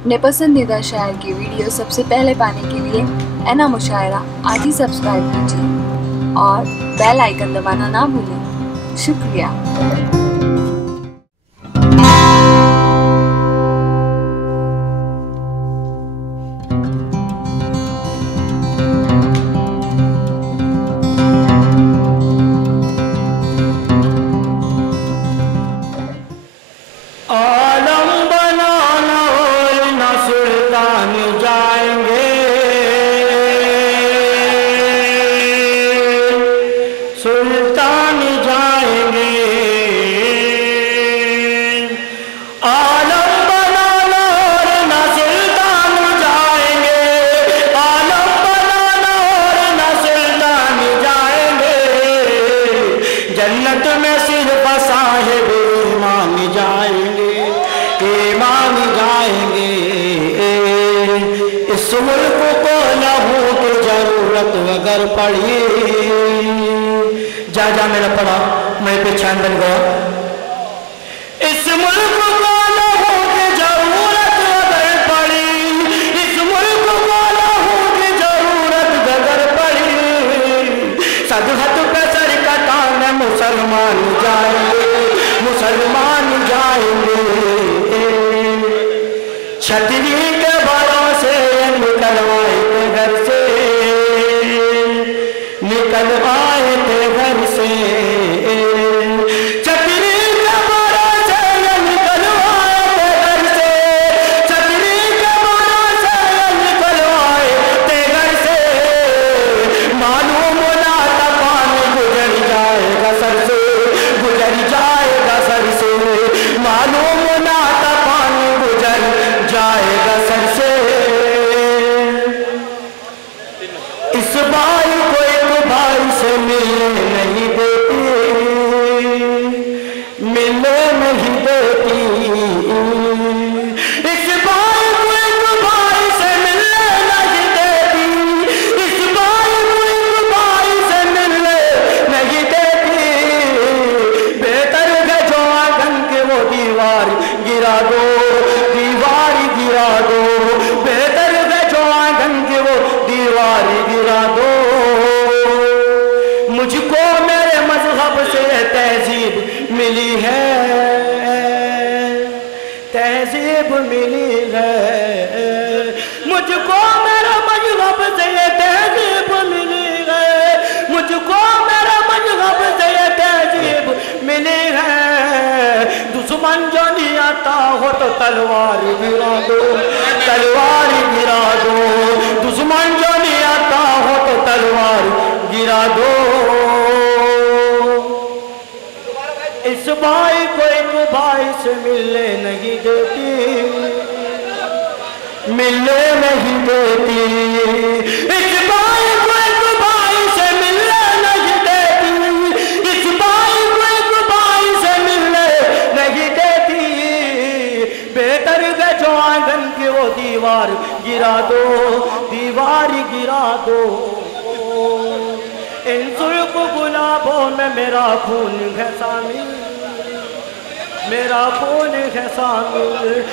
अपने पसंदीदा शायर की वीडियो सबसे पहले पाने के लिए एना मुशायरा आज ही सब्सक्राइब कीजिए और बेल आइकन दबाना ना भूलें। शुक्रिया। सुल्तान जाएंगे आलम बनाना और ना सुल्तान जाएंगे, आलम बनाना और ना सुल्तान जाएंगे। जन्नत में सिर्फ साहिब ईमान जाएंगे, ईमान जाएंगे। इस मुल्क को लहू की जरूरत अगर पड़ी, जा जा मेरा पढ़ा मैं पहचान बन गया। इस मुल्क को लहू की जरूरत अगर पड़ी, इस मुल्क को लहू की जरूरत अगर पड़ी, सदहत पे सर कटाने मुसलमान जाएंगे, मुसलमान जाएंगे। छतरी के भरोसे निकलवाए थे घर से, निकलवाए थे घर से। छतरी के भरोसे निकलवाए थे घर से, छतरी के भरोसे निकलवाए थे घर से। मालूम ना तूफान गुजर जाएगा सर से, गुजर जाएगा सर से। मालूम ना तूफान गुजर जाएगा सर से। इस भाई को एक भाई से मिलने नहीं देती, मिलने नहीं देती। इस भाई को एक भाई से मिलने नहीं देती, इस भाई को एक भाई से मिलने नहीं देती। बेहतर है जो आंगन के वो दीवार गिरा दो, दीवार गिरा दो। बेहतर है जो आंगन के वो दीवार गिरा दो। मुझको मेरे मजहब से तहजीब मिली है, तहजीब मिली है। मुझको मेरे मजहब से तहजीब मिली है, मुझको मेरे मजहब से तहजीब मिली है। दुश्मन जो नहीं आता हो तो तलवार गिरा दो, तलवार गिरा दो। दुश्मन जो नहीं आता हो तो तलवार गिरा दो। इस भाई को एक भाई से मिलने नहीं देती, मिलने नहीं देती। इस भाई को एक भाई से मिलने नहीं देती, इस भाई को एक भाई से मिलने नहीं देती। बेहतर है जो आंगन की वो दीवार गिरा दो, दीवार गिरा दो। इन सुर्ख गुलाबों में मेरा खून है शामिल, मेरा खून है शामिल।